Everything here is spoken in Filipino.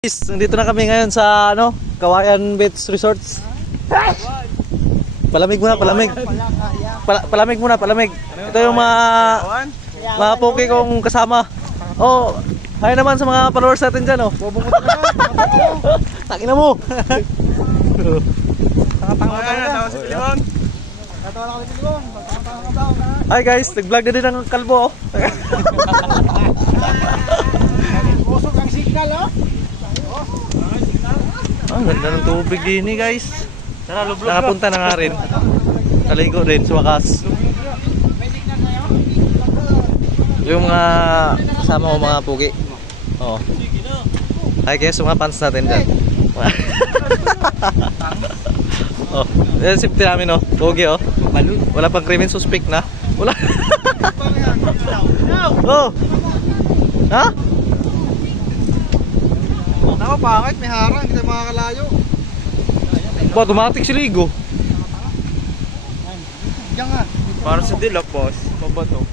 Nandito na kami ngayon sa ano, Kawayan Beach Resorts. Palamig muna, palamig. Palamig muna, palamig. Ito yung mga poke kong kasama. Oh, hi naman sa mga followers natin dyan, oh. Takin na mo. Hi guys, nag-vlog na din ang kalbo, oh. Kusog ang signal, oh. Ang ganda ng tubig din eh, guys. Nakapunta na nga rin. Naligo rin sa wakas. Yung mga kasama ko mga pugi. Oh. Hi guys, mga fans natin dyan. Oh, yan safety namin, oh. Pugi, oh. Wala pang krimen suspect na. Wala. Oh. Ha? Ako, bakit? May harang, hindi tayo makakalayo. Ba, automatic si Ligo. Diyan nga. Para sa dilap, boss. Mabato.